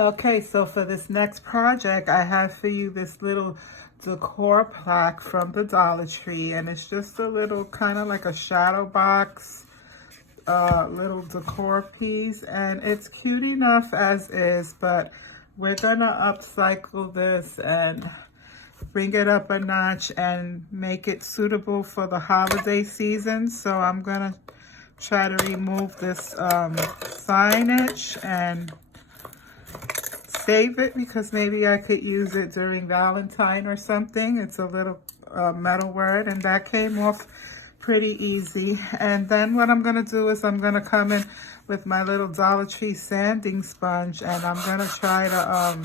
Okay, so for this next project, I have for you this little decor plaque from the Dollar Tree, and it's just a little kind of like a shadow box, little decor piece, and it's cute enough as is, but we're gonna upcycle this and bring it up a notch and make it suitable for the holiday season. So I'm gonna try to remove this signage and save it, because maybe I could use it during Valentine or something. It's a little metal word, and that came off pretty easy. And then what I'm gonna do is I'm gonna come in with my little Dollar Tree sanding sponge, and I'm gonna try to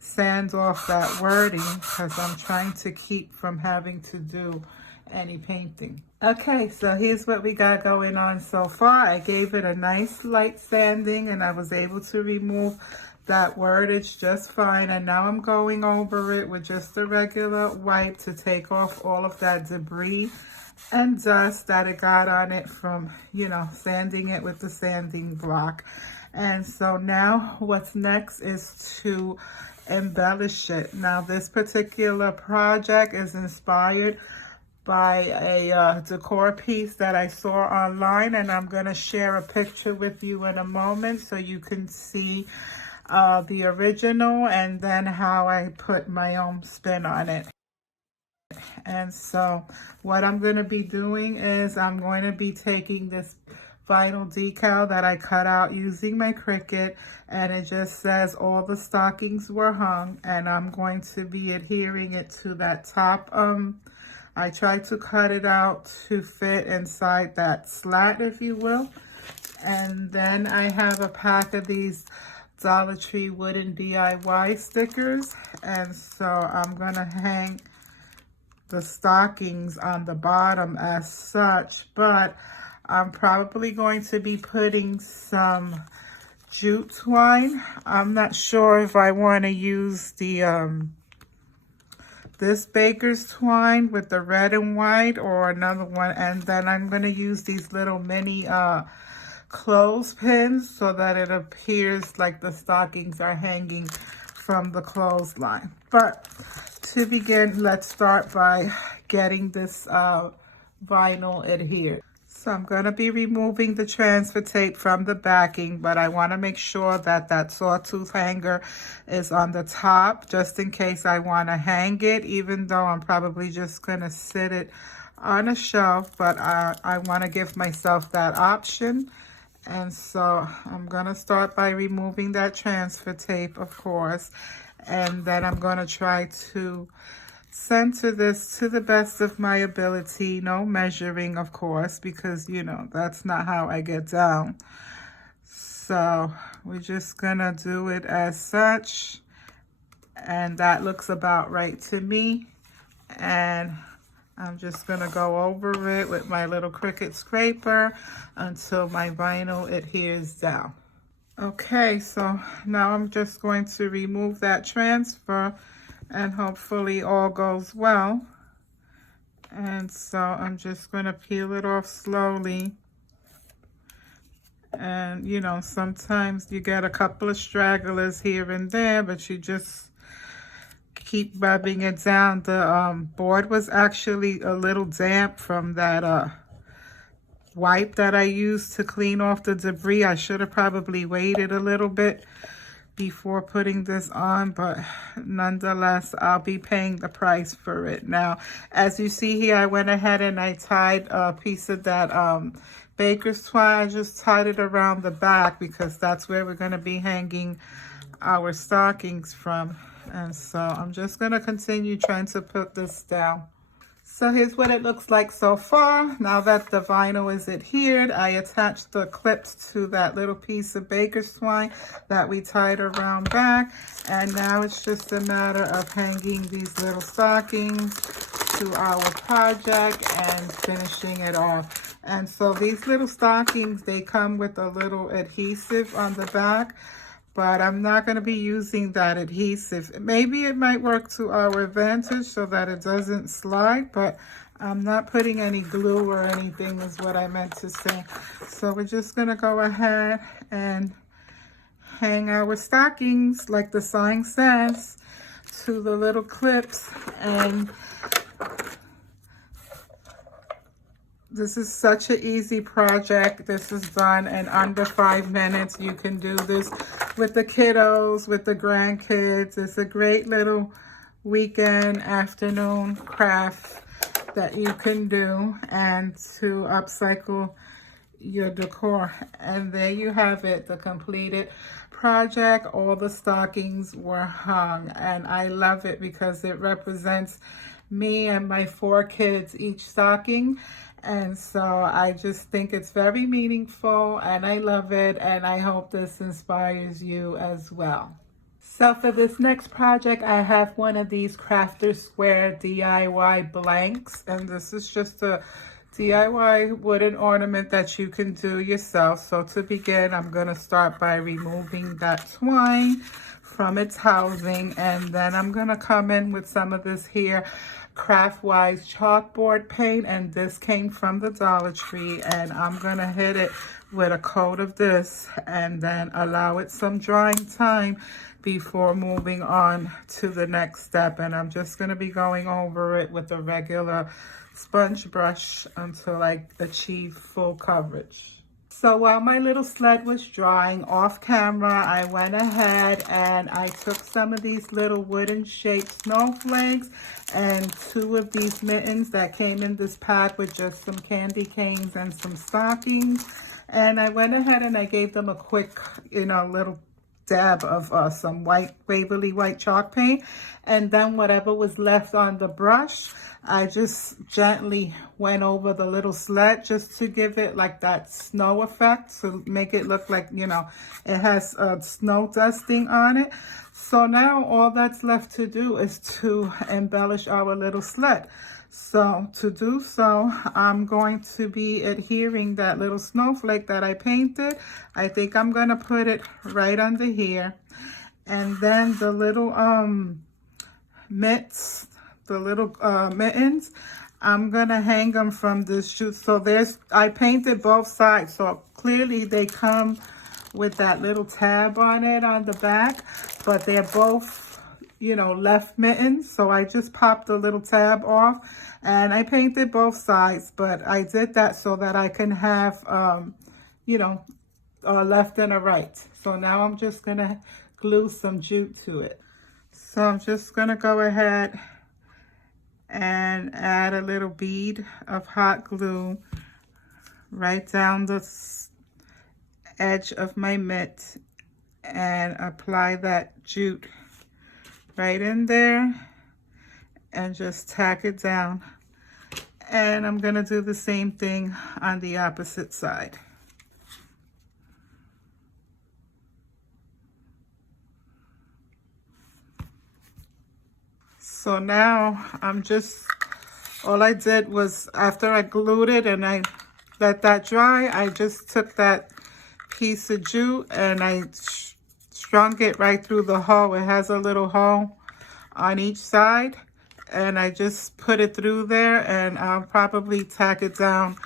sand off that wording, because I'm trying to keep from having to do any painting. Okay, so here's what we got going on so far. I gave it a nice light sanding, and I was able to remove that wordage just fine, and now I'm going over it with just a regular wipe to take off all of that debris and dust that it got on it from, you know, sanding it with the sanding block. And so now what's next is to embellish it. Now this particular project is inspired by a decor piece that I saw online, and I'm going to share a picture with you in a moment so you can see the original and then how I put my own spin on it. And so what I'm going to be doing is I'm going to be taking this vinyl decal that I cut out using my Cricut, and it just says all the stockings were hung, and I'm going to be adhering it to that top. I tried to cut it out to fit inside that slat, if you will. And then I have a pack of these Dollar Tree wooden DIY stickers, and so I'm gonna hang the stockings on the bottom as such, but I'm probably going to be putting some jute twine. I'm not sure if I want to use the this baker's twine with the red and white or another one, and then I'm going to use these little mini clothespins so that it appears like the stockings are hanging from the clothesline. But to begin, let's start by getting this vinyl adhered. So I'm going to be removing the transfer tape from the backing, but I want to make sure that that sawtooth hanger is on the top, just in case I want to hang it, even though I'm probably just going to sit it on a shelf, but I want to give myself that option. And so I'm going to start by removing that transfer tape, of course, and then I'm going to try to center this to the best of my ability. No measuring, of course, because, you know, that's not how I get down. So we're just going to do it as such, and that looks about right to me. And I'm just going to go over it with my little Cricut scraper until my vinyl adheres down. Okay, so now I'm just going to remove that transfer, and hopefully all goes well. And so I'm just going to peel it off slowly. And, you know, sometimes you get a couple of stragglers here and there, but you just keep rubbing it down. The board was actually a little damp from that wipe that I used to clean off the debris. I should have probably waited a little bit before putting this on, but nonetheless, I'll be paying the price for it. Now, as you see here, I went ahead and I tied a piece of that baker's twine. I just tied it around the back because that's where we're going to be hanging our stockings from. And so I'm just going to continue trying to put this down. So here's what it looks like so far. Now that the vinyl is adhered, I attached the clips to that little piece of baker's twine that we tied around back. And now it's just a matter of hanging these little stockings to our project and finishing it off. And so these little stockings, they come with a little adhesive on the back, but I'm not going to be using that adhesive. Maybe it might work to our advantage so that it doesn't slide, but I'm not putting any glue or anything is what I meant to say. So we're just going to go ahead and hang our stockings like the sign says to the little clips. And this is such an easy project. This is done in under 5 minutes. You can do this with the kiddos, with the grandkids. It's a great little weekend afternoon craft that you can do and to upcycle your decor. And there you have it, the completed project. All the stockings were hung, and I love it because it represents me and my 4 kids each stocking. And so I just think it's very meaningful, and I love it, and I hope this inspires you as well. So for this next project, I have one of these Crafter Square DIY blanks, and this is just a DIY wooden ornament that you can do yourself. So to begin, I'm going to start by removing that twine from its housing, and then I'm going to come in with some of this here Craftwise chalkboard paint, and this came from the Dollar Tree, and I'm going to hit it with a coat of this and then allow it some drying time before moving on to the next step. And I'm just going to be going over it with a regular sponge brush until I achieve full coverage. So while my little sled was drying off camera, I went ahead and I took some of these little wooden shaped snowflakes and 2 of these mittens that came in this pack with just some candy canes and some stockings. And I went ahead and I gave them a quick, little dab of some white, Waverly white chalk paint. And then whatever was left on the brush, I just gently went over the little sled just to give it like that snow effect, to make it look like, it has snow dusting on it. So now all that's left to do is to embellish our little sled. So to do so, I'm going to be adhering that little snowflake that I painted. I think I'm going to put it right under here. And then the little mitts, the little mittens, I'm going to hang them from this shoe. So I painted both sides. So clearly they come with that little tab on it on the back, but they're both left mittens. So I just popped the little tab off and I painted both sides, but I did that so that I can have, a left and a right. So now I'm just going to glue some jute to it. So I'm just going to go ahead and add a little bead of hot glue right down the edge of my mitt and apply that jute right in there and just tack it down. And I'm going to do the same thing on the opposite side. So now all I did was, after I glued it and I let that dry, I just took that piece of jute and I strung it right through the hole. It has a little hole on each side, and I just put it through there, and I'll probably tack it down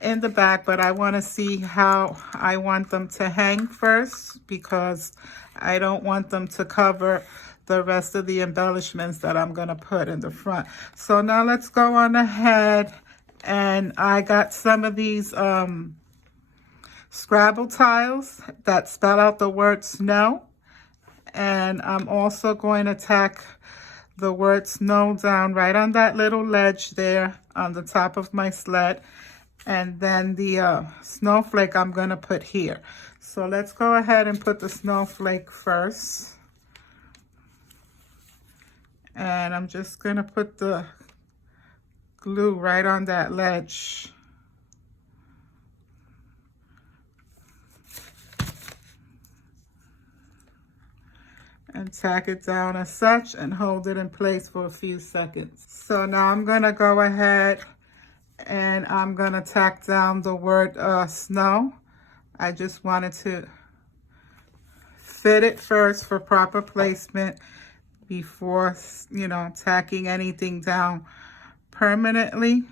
in the back, but I want to see how I want them to hang first because I don't want them to cover the rest of the embellishments that I'm going to put in the front. So now let's go on ahead, and I got some of these Scrabble tiles that spell out the word snow, and I'm also going to tack the word snow down right on that little ledge there on the top of my sled, and then the snowflake I'm going to put here. So let's go ahead and put the snowflake first. And I'm just going to put the glue right on that ledge. And tack it down as such and hold it in place for a few seconds. So now I'm going to go ahead and I'm going to tack down the word snow. I just wanted to fit it first for proper placement before, tacking anything down permanently.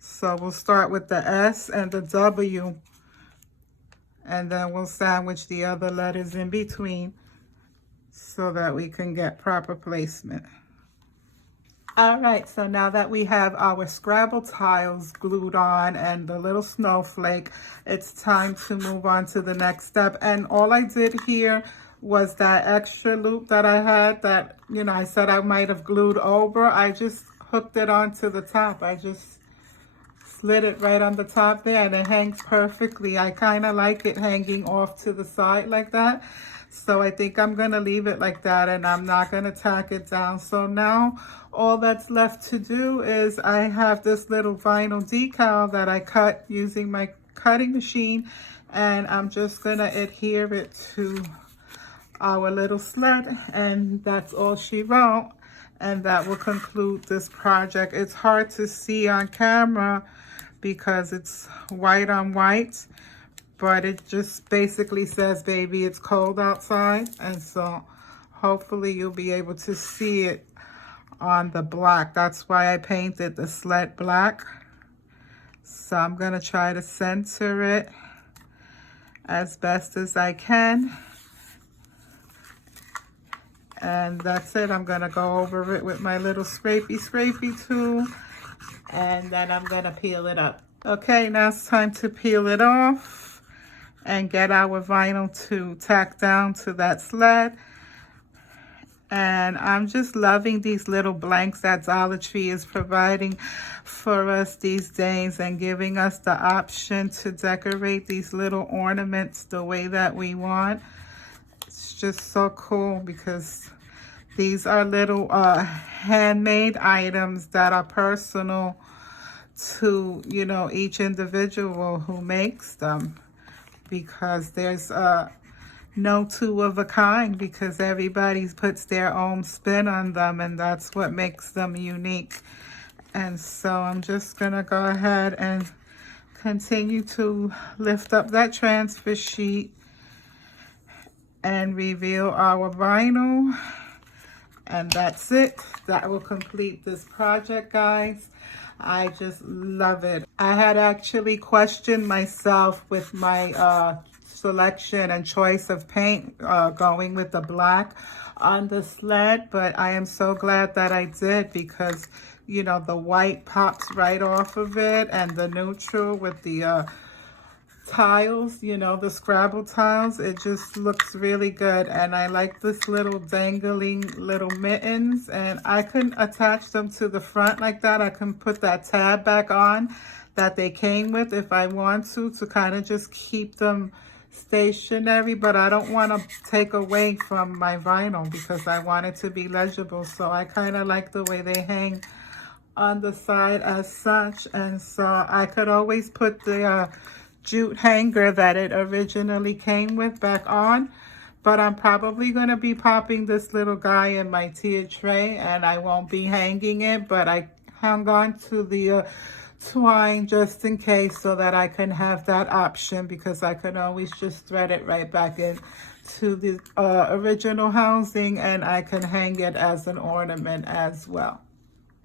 So we'll start with the S and the W and then we'll sandwich the other letters in between so that we can get proper placement. All right, so now that we have our Scrabble tiles glued on and the little snowflake, it's time to move on to the next step. And all I did here was that extra loop that I had that, you know, I said I might have glued over. I just hooked it onto the top. I just slid it right on the top there, and it hangs perfectly. I kind of like it hanging off to the side like that. So I think I'm going to leave it like that, and I'm not going to tack it down. So now all that's left to do is I have this little vinyl decal that I cut using my cutting machine, and I'm just going to adhere it to our little sled, and that's all she wrote. And that will conclude this project. It's hard to see on camera because it's white on white, but it just basically says, baby, it's cold outside. And so hopefully you'll be able to see it on the black. That's why I painted the sled black. So I'm gonna try to center it as best as I can. And that's it. I'm gonna go over it with my little scrapey tool, and then I'm gonna peel it up. Okay, now it's time to peel it off and get our vinyl to tack down to that sled. And I'm just loving these little blanks that Dollar Tree is providing for us these days and giving us the option to decorate these little ornaments the way that we want. It's just so cool because these are little handmade items that are personal to, you know, each individual who makes them, because there's no two of a kind, because everybody puts their own spin on them, and that's what makes them unique. And so I'm just gonna go ahead and continue to lift up that transfer sheet and reveal our vinyl. And that's it. That will complete this project, guys. I just love it. I had actually questioned myself with my selection and choice of paint, going with the black on the sled, but I am so glad that I did, because, you know, the white pops right off of it, and the neutral with the tiles, you know, the Scrabble tiles, it just looks really good. And I like this little dangling little mittens, and I can attach them to the front like that. I can put that tab back on that they came with if I want to kind of just keep them stationary, but I don't want to take away from my vinyl because I want it to be legible. So I kind of like the way they hang on the side as such. And so I could always put the jute hanger that it originally came with back on, but I'm probably going to be popping this little guy in my tiered tray, and I won't be hanging it, but I hung on to the twine just in case, so that I can have that option, because I can always just thread it right back in to the original housing, and I can hang it as an ornament as well.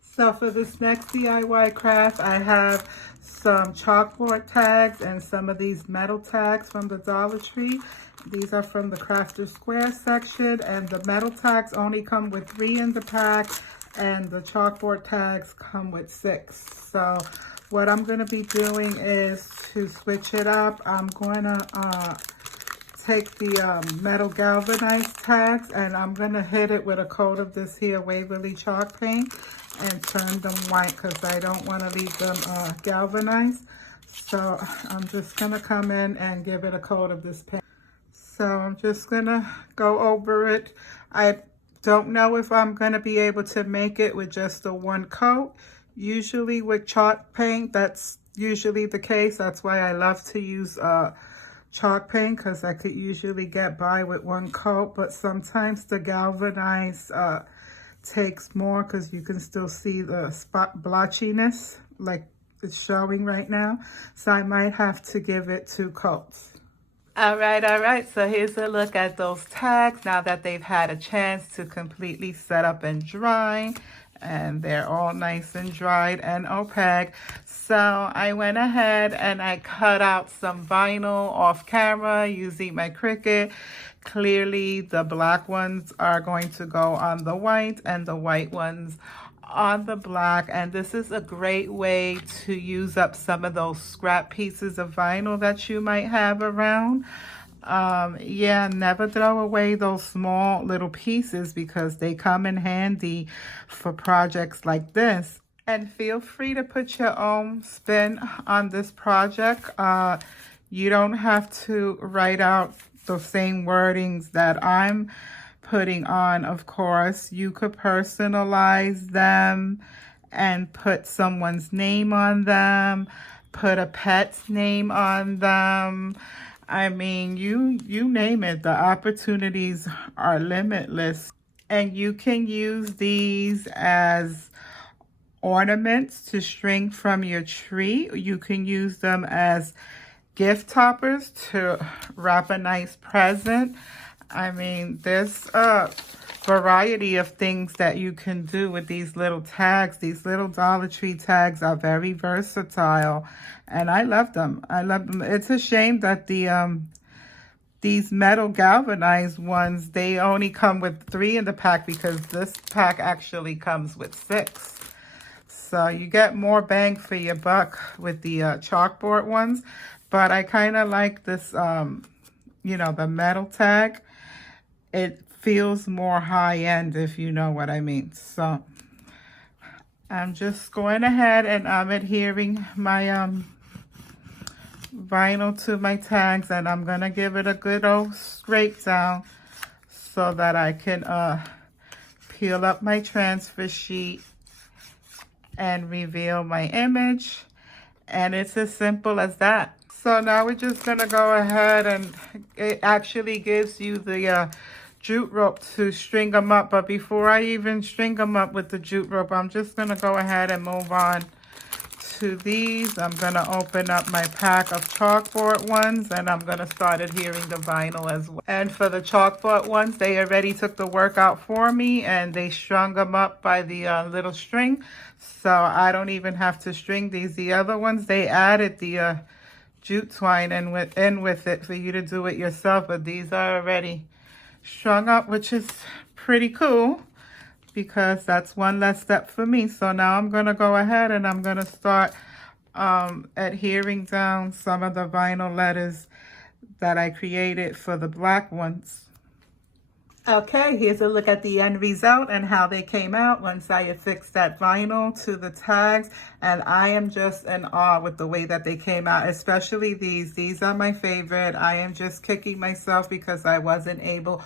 So for this next DIY craft, I have some chalkboard tags and some of these metal tags from the Dollar Tree. These are from the Crafter Square section, and the metal tags only come with 3 in the pack, and the chalkboard tags come with 6. So what I'm going to be doing is to switch it up. I'm going to take the metal galvanized tags, and I'm going to hit it with a coat of this here Waverly chalk paint and turn them white, because I don't want to leave them galvanized. So I'm just going to come in and give it a coat of this paint. So I'm just going to go over it. I don't know if I'm going to be able to make it with just the one coat. Usually with chalk paint, that's usually the case. That's why I love to use chalk paint, because I could usually get by with one coat. But sometimes the galvanized takes more, because you can still see the spot blotchiness like it's showing right now. So I might have to give it 2 coats. All right. So here's a look at those tags now that they've had a chance to completely set up and dry. And they're all nice and dried and opaque. So So I went ahead and I cut out some vinyl off camera using my Cricut. Clearly the black ones are going to go on the white and the white ones on the black. And this is a great way to use up some of those scrap pieces of vinyl that you might have around. Yeah, never throw away those small little pieces because they come in handy for projects like this. And feel free to put your own spin on this project. You don't have to write out the same wordings that I'm putting on, of course. You could personalize them and put someone's name on them, put a pet's name on them. I mean, you name it. The opportunities are limitless. And you can use these as ornaments to string from your tree. You can use them as gift toppers to wrap a nice present. I mean, there's a variety of things that you can do with these little tags. These little Dollar Tree tags are very versatile, and I love them. I love them. It's a shame that these metal galvanized ones, they only come with 3 in the pack because this pack actually comes with 6. So you get more bang for your buck with the chalkboard ones. But I kind of like this, you know, the metal tag. It feels more high-end, if you know what I mean. So I'm just going ahead and I'm adhering my vinyl to my tags. And I'm going to give it a good old scrape down so that I can peel up my transfer sheet and reveal my image. And it's as simple as that. So now we're just gonna go ahead, and it actually gives you the jute rope to string them up. But before I even string them up with the jute rope, I'm just gonna go ahead and move on to these. I'm gonna open up my pack of chalkboard ones, and I'm gonna start adhering the vinyl as well. And for the chalkboard ones, they already took the work out for me, and they strung them up by the little string. So I don't even have to string these. The other ones, they added the jute twine in with it for you to do it yourself, but these are already strung up, which is pretty cool because that's one less step for me. So now I'm going to go ahead and I'm going to start adhering down some of the vinyl letters that I created for the black ones. Okay, here's a look at the end result and how they came out once I affixed that vinyl to the tags. And I am just in awe with the way that they came out, especially these. These are my favorite. I am just kicking myself because I wasn't able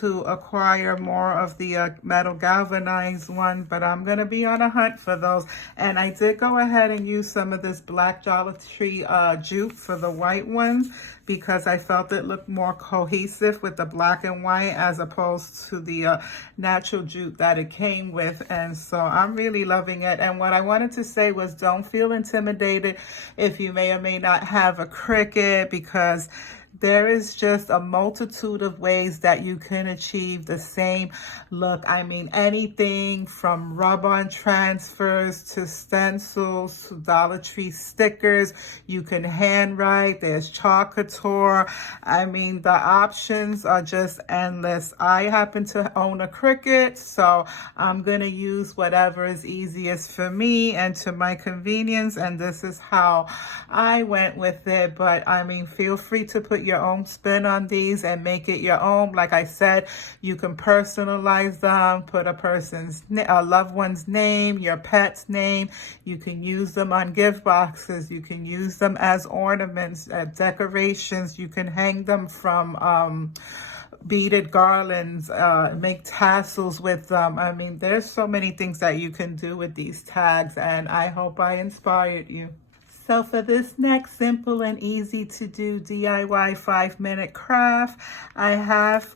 to acquire more of the metal galvanized one, but I'm going to be on a hunt for those. And I did go ahead and use some of this black Dollar Tree jute for the white ones because I felt it looked more cohesive with the black and white as opposed to the natural jute that it came with. And so I'm really loving it. And what I wanted to say was don't feel intimidated if you may or may not have a Cricut, because there is just a multitude of ways that you can achieve the same look. I mean, anything from rub-on transfers to stencils to Dollar Tree stickers. You can handwrite. There's chalk couture. I mean, the options are just endless. I happen to own a Cricut, so I'm going to use whatever is easiest for me and to my convenience. And this is how I went with it. But I mean, feel free to put your own spin on these and make it your own. Like I said, you can personalize them, put a loved one's name, your pet's name. You can use them on gift boxes. You can use them as ornaments, decorations. You can hang them from beaded garlands, make tassels with them. I mean, there's so many things that you can do with these tags, and I hope I inspired you. So for this next simple and easy to do DIY 5-minute craft, I have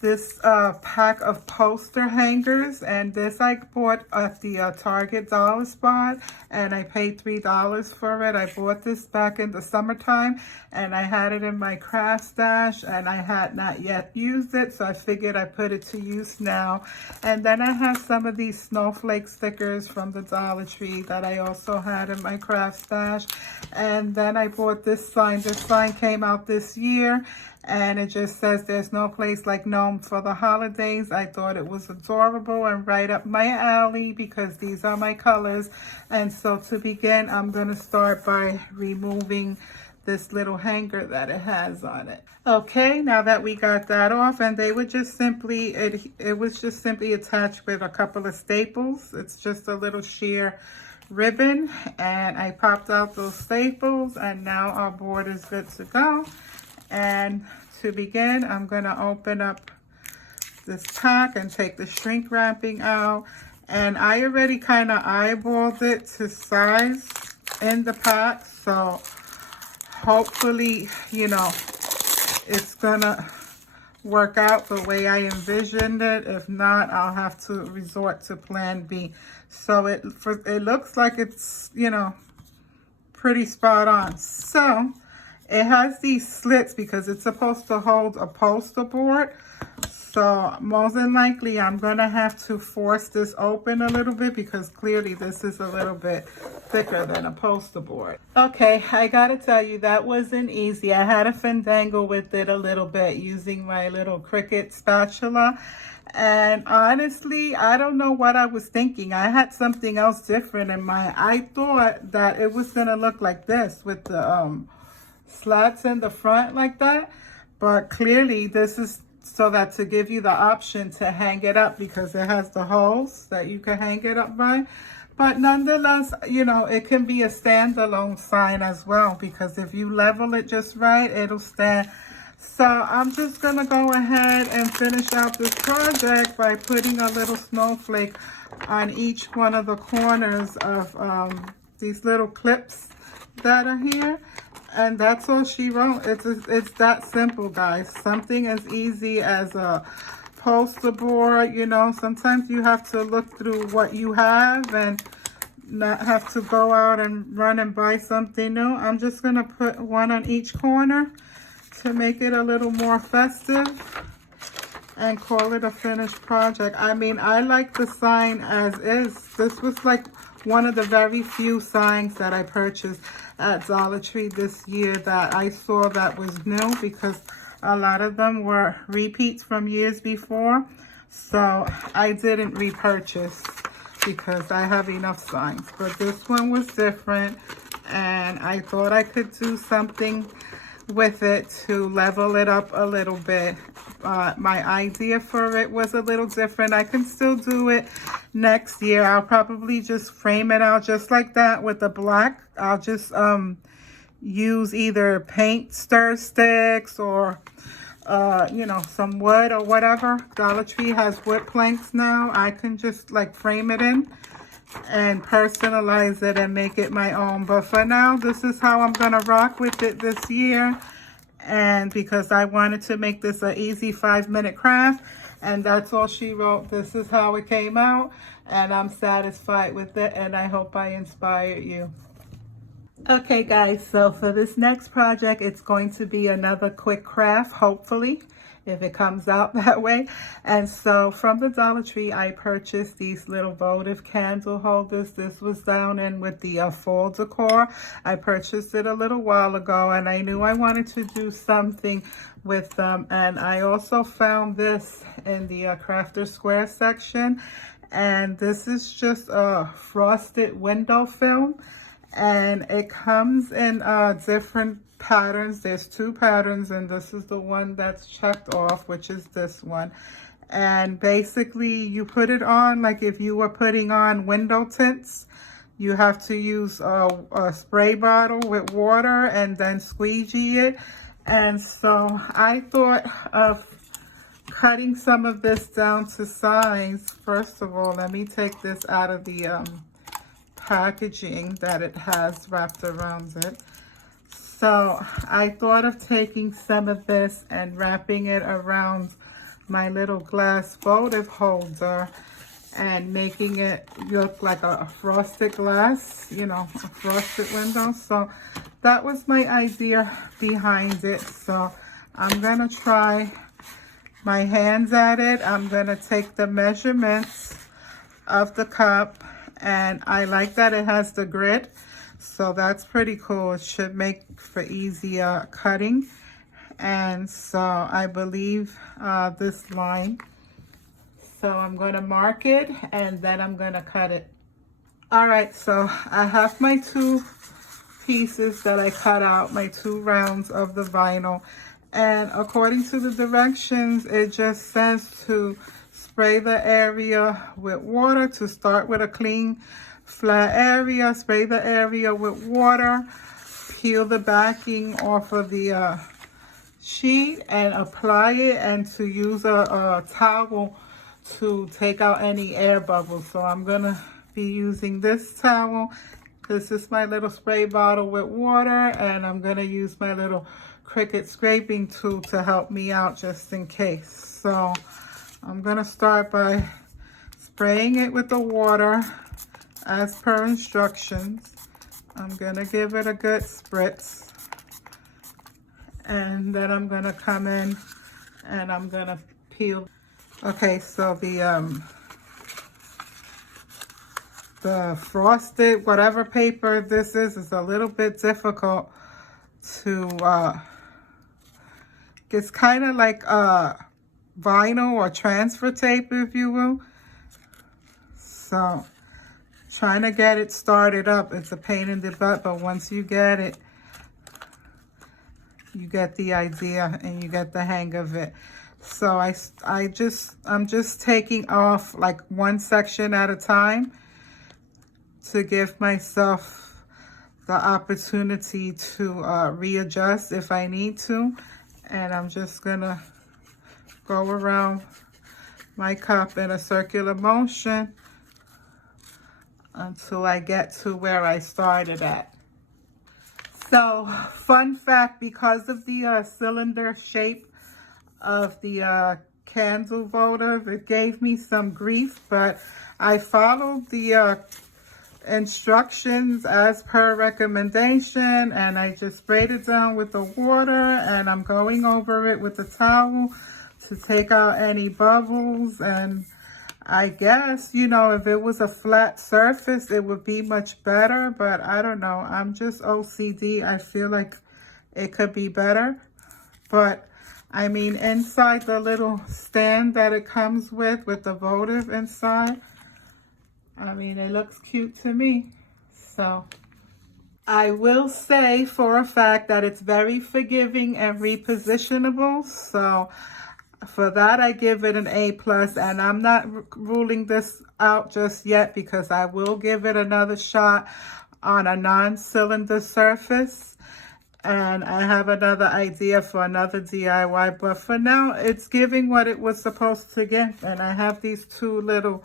this pack of poster hangers, and this I bought at the Target dollar spot, and I paid $3 for it. I bought this back in the summertime, and I had it in my craft stash, and I had not yet used it, so I figured I'd put it to use now. And then I have some of these snowflake stickers from the Dollar Tree that I also had in my craft stash. And then I bought this sign. This sign came out this year, and it just says there's no place like Nome for the holidays. I thought it was adorable and right up my alley because these are my colors. And so to begin, I'm going to start by removing this little hanger that it has on it. Okay, now that we got that off, and they were just simply, it was just simply attached with a couple of staples. It's just a little sheer ribbon, and I popped out those staples, and now our board is good to go. And to begin, I'm going to open up this pack and take the shrink wrapping out. And I already kind of eyeballed it to size in the pack. So hopefully, you know, it's going to work out the way I envisioned it. If not, I'll have to resort to plan B. So it looks like it's, you know, pretty spot on. So it has these slits because it's supposed to hold a poster board. So more than likely, I'm going to have to force this open a little bit because clearly this is a little bit thicker than a poster board. Okay, I got to tell you, that wasn't easy. I had to fandangle with it a little bit using my little Cricut spatula. And honestly, I don't know what I was thinking. I had something else different in mind. I thought that it was going to look like this with the slats in the front like that. But clearly this is so that to give you the option to hang it up because it has the holes that you can hang it up by. But nonetheless, you know, it can be a standalone sign as well because if you level it just right, it'll stand. So I'm just going to go ahead and finish out this project by putting a little snowflake on each one of the corners of these little clips that are here. And that's all she wrote. It's that simple, guys. Something as easy as a poster board. You know, sometimes you have to look through what you have and not have to go out and run and buy something new. I'm just going to put one on each corner to make it a little more festive and call it a finished project. I mean, I like the sign as is. This was like one of the very few signs that I purchased at Dollar Tree this year that I saw that was new because a lot of them were repeats from years before. So I didn't repurchase because I have enough signs. But this one was different and I thought I could do something with it to level it up a little bit. My idea for it was a little different. I can still do it next year. I'll probably just frame it out just like that with the black. I'll just use either paint stir sticks or you know, some wood or whatever. Dollar Tree has wood planks now. I can just like frame it in and personalize it and make it my own. But for now, this is how I'm gonna rock with it this year. And because I wanted to make this an easy 5-minute craft, and that's all she wrote. This is how it came out, and I'm satisfied with it, and I hope I inspired you. Okay guys, so for this next project, it's going to be another quick craft, hopefully, if it comes out that way. And so from the Dollar Tree, I purchased these little Votive candle holders. This was down in with the fall decor. I purchased it a little while ago, and I knew I wanted to do something with them. And I also found this in the Crafter Square section. And this is just a frosted window film. And it comes in different patterns. There's 2 patterns, and this is the one that's checked off, which is this one. And basically you put it on like if you were putting on window tints. You have to use a spray bottle with water and then squeegee it. And so I thought of cutting some of this down to size. First of all, let me take this out of the packaging that it has wrapped around it. So I thought of taking some of this and wrapping it around my little glass votive holder and making it look like a frosted glass, you know, a frosted window. So that was my idea behind it. So I'm gonna try my hands at it. I'm gonna take the measurements of the cup, and I like that it has the grid, so that's pretty cool. It should make for easier cutting. And so I believe this line, so I'm going to mark it and then I'm going to cut it. All right, so I have my 2 pieces that I cut out, my 2 rounds of the vinyl, and according to the directions, it just says to spray the area with water, to start with a clean flat area, spray the area with water, peel the backing off of the sheet and apply it, and to use a towel to take out any air bubbles. So I'm gonna be using this towel. This is my little spray bottle with water, and I'm gonna use my little Cricut scraping tool to help me out just in case. So I'm gonna start by spraying it with the water as per instructions. I'm gonna give it a good spritz, and then I'm gonna come in and I'm gonna peel. Okay, so the frosted whatever paper this is a little bit difficult to it's kind of like vinyl or transfer tape, if you will. So trying to get it started up, it's a pain in the butt, but once you get it, you get the idea and you get the hang of it. So I'm just taking off like one section at a time to give myself the opportunity to readjust if I need to. And I'm just gonna go around my cup in a circular motion until I get to where I started at. So, fun fact, because of the cylinder shape of the candle votive, it gave me some grief, but I followed the instructions as per recommendation, and I just sprayed it down with the water, and I'm going over it with the towel to take out any bubbles. And I guess, you know, if it was a flat surface, it would be much better, but I don't know. I'm just OCD. I feel like it could be better. But, I mean, inside the little stand that it comes with the votive inside, I mean, it looks cute to me. So, I will say for a fact that it's very forgiving and repositionable. So, for that, I give it an A+, and I'm not ruling this out just yet because I will give it another shot on a non-cylinder surface. And I have another idea for another DIY, but for now, it's giving what it was supposed to give. And I have these 2 little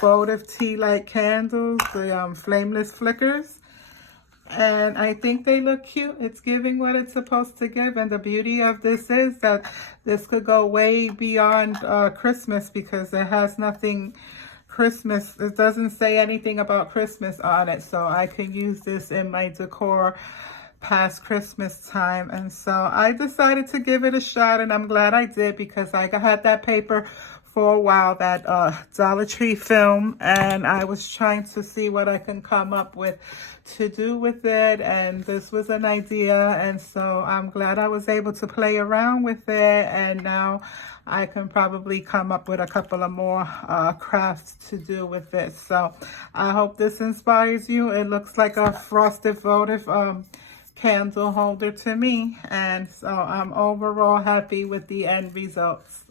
votive tea light candles, the Flameless Flickers. And I think they look cute. It's giving what it's supposed to give. And the beauty of this is that this could go way beyond Christmas because it has nothing Christmas. It doesn't say anything about Christmas on it. So I can use this in my decor past Christmas time. And so I decided to give it a shot, and I'm glad I did because I had that paper for a while, that Dollar Tree film, and I was trying to see what I can come up with to do with it, and this was an idea, and so I'm glad I was able to play around with it, and now I can probably come up with a couple of more crafts to do with it. So I hope this inspires you. It looks like a frosted votive candle holder to me, and so I'm overall happy with the end results.